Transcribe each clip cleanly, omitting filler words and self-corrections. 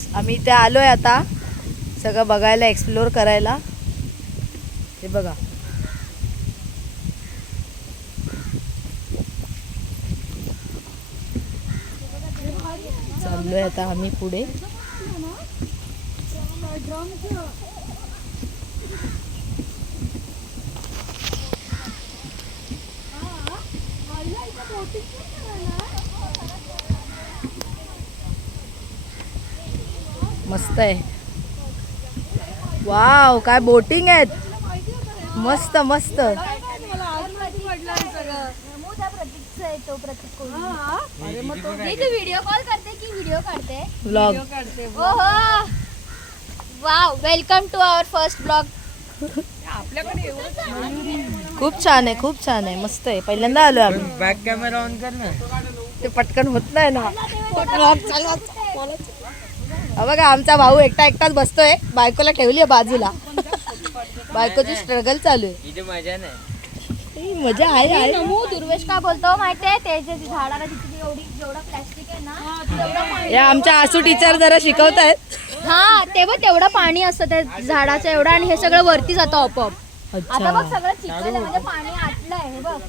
आम्ही इथे आलोय आता सगळं बघायला, एक्सप्लोर करायला. हे बघा चाललोय आता आम्ही पुढे. मस्त आहे. वाव, काय बोटिंग आहेत. मस्त मस्त. व्हिडिओ कॉल करते की व्हिडिओ काढते? Vlog. Wow, welcome to our first blog. खूप छान आहे, खूप छान आहे, मस्त आहे. पहिल्यांदा आलो आम्ही. बॅक कॅमेरा ऑन कर ना. ते पटकन होत नाही ना. बघा आमचा भाऊ एकटाच बसतोय, बायकोला ठेवली आहे बाजूला. बायकोची स्ट्रगल चालू आहे. इथे मजा नाही. मजा आहे. दुर्वेश काय बोलतो माहितीये, ते जे झाडाला तिथे जेवढं प्लॅस्टिक आहे ना तेवढं पाणी. या आमच्या आसू टीचर जरा शिकवतायत. हा, तेवढं पाणी असतं त्या झाडाचं एवढं, आणि हे सगळं वरती जातं आपोआप. आता बघ सगळं चिखल आहे, म्हणजे पाणी आटलंय. हे बघ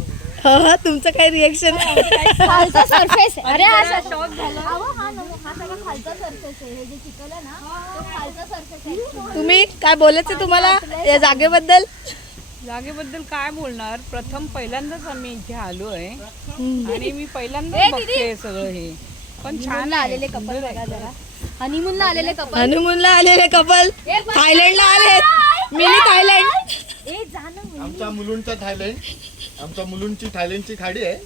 तुमचं काय रिएक्शन? खालचा सरफेस. अरे हा शॉक झाला. हा सगळा खालचा सरफेस आहे. हे जे चिखल आहे ना तो खालचा सरफेस आहे. तुम्ही काय बोलायचं तुम्हाला या जागेबद्दल? जागेबद्दल काय बोलणार. प्रथम पहिल्यांदाच आम्ही इथे आलोय आणि मी पहिल्यांदाच बघते सगळं हे. पण छान आलेले कपल बघा जरा. हनीमूनला आलेले कपल. हनीमूनला आलेले कपल थायलंडला आलेत. Mini Thailand. आमच्या मुलुंडचा थायलंड. आमच्या मुलुंडची थायलंडची खाडी आहे.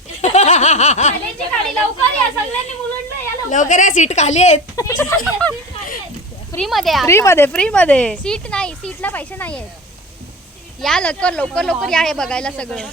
लवकर या, सीट खाली आहेत. फ्री मध्ये फ्री मध्ये, फ्री मध्ये. सीट नाही, सीटला पैसे नाही आहेत. या लवकर लवकर लवकर या हे बघायला सगळं.